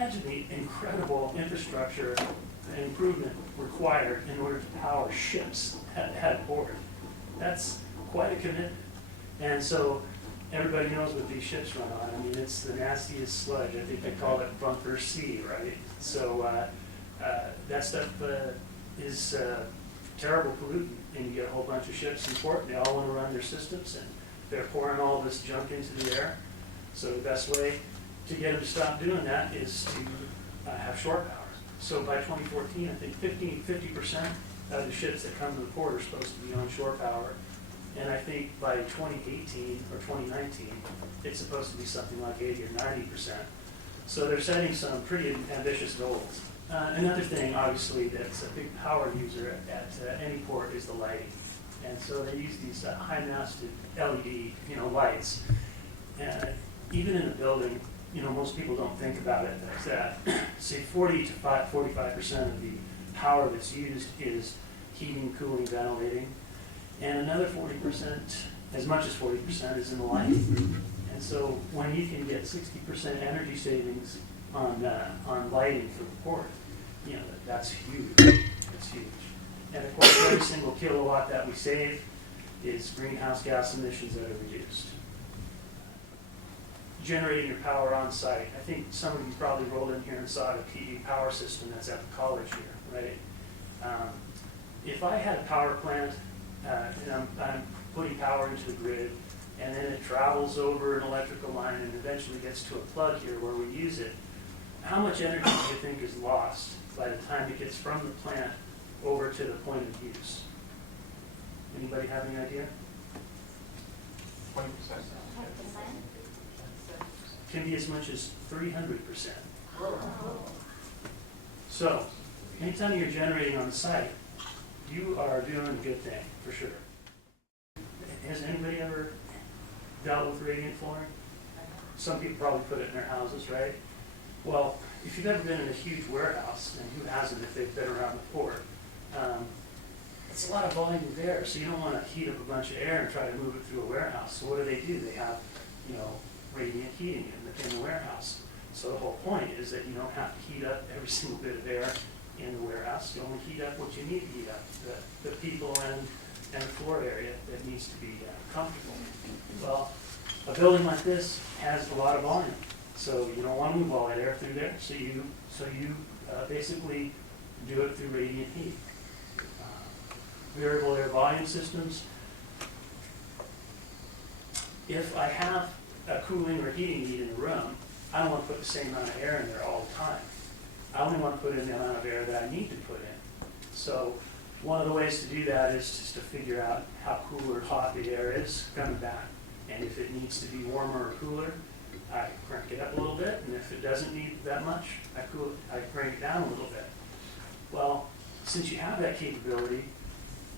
imagine the incredible infrastructure and improvement required in order to power ships at port. That's quite a commitment. And so everybody knows what these ships run on. I mean, it's the nastiest sludge. I think they call it bunker C, right? So that stuff is terrible pollutant, and you get a whole bunch of ships in port, and they all want to run their systems, and they're pouring all this junk into the air. So the best way to get them to stop doing that is to have shore power. So by 2014, I think 50% of the ships that come to the port are supposed to be on shore power. And I think by 2018 or 2019, it's supposed to be something like 80 or 90%. So they're setting some pretty ambitious goals. Another thing, obviously, that's a big power user at any port is the lighting. And so they use these high-masted LED, lights. Even in a building, most people don't think about it like that. Say 40 to 45% of the power that's used is heating, cooling, ventilating. And another 40%, as much as 40%, is in the lighting. And so when you can get 60% energy savings on lighting for the port, that's huge. That's huge. And of course, every single kilowatt that we save is greenhouse gas emissions that are reduced. Generating your power on site. I think some of you probably rolled in here and saw the PV power system that's at the college here, right? If I had a power plant and I'm putting power into the grid, and then it travels over an electrical line and eventually gets to a plug here where we use it, how much energy do you think is lost by the time it gets from the plant over to the point of use? Anybody have any idea? 20%. Can be as much as 300%. So, anytime you're generating on the site, you are doing a good thing, for sure. Has anybody ever dealt with radiant flooring? Some people probably put it in their houses, right? Well, if you've ever been in a huge warehouse, and who hasn't if they've been around the port, it's a lot of volume of air, so you don't want to heat up a bunch of air and try to move it through a warehouse. So what do? They have, radiant heating in the warehouse. So the whole point is that you don't have to heat up every single bit of air in the warehouse. You only heat up what you need to heat up, the people and the floor area that needs to be comfortable. Well, a building like this has a lot of volume, so you don't want to move all that air through there. So you basically do it through radiant heat. Variable air volume systems. If I have a cooling or heating need in a room, I don't want to put the same amount of air in there all the time. I only want to put in the amount of air that I need to put in. So one of the ways to do that is just to figure out how cool or hot the air is coming back. And if it needs to be warmer or cooler, I crank it up a little bit. And if it doesn't need that much, I crank it down a little bit. Well, since you have that capability,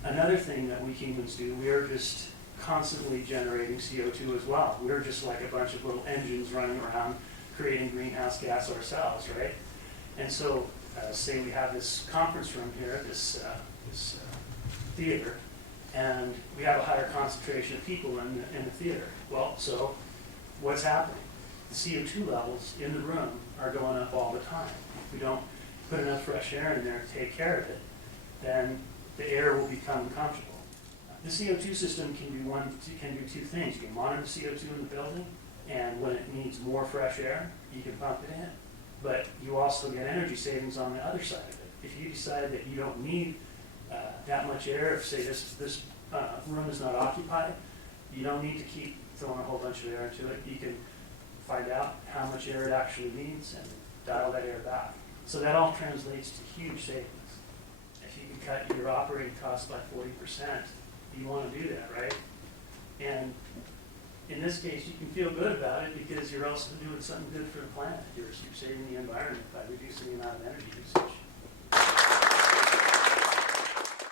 another thing that we humans do, we are just constantly generating CO2 as well. We're just like a bunch of little engines running around creating greenhouse gas ourselves, right? And so, say we have this conference room here, this theater, and we have a higher concentration of people in the theater. Well, so what's happening? The CO2 levels in the room are going up all the time. If we don't put enough fresh air in there to take care of it, then the air will become uncomfortable. The CO2 system can do two things. You can monitor CO2 in the building, and when it needs more fresh air, you can pump it in. But you also get energy savings on the other side of it. If you decide that you don't need that much air, if say this room is not occupied, you don't need to keep throwing a whole bunch of air into it. You can find out how much air it actually needs and dial that air back. So that all translates to huge savings. If you can cut your operating costs by 40%, you want to do that, right? And in this case, you can feel good about it because you're also doing something good for the planet. You're saving the environment by reducing the amount of energy usage.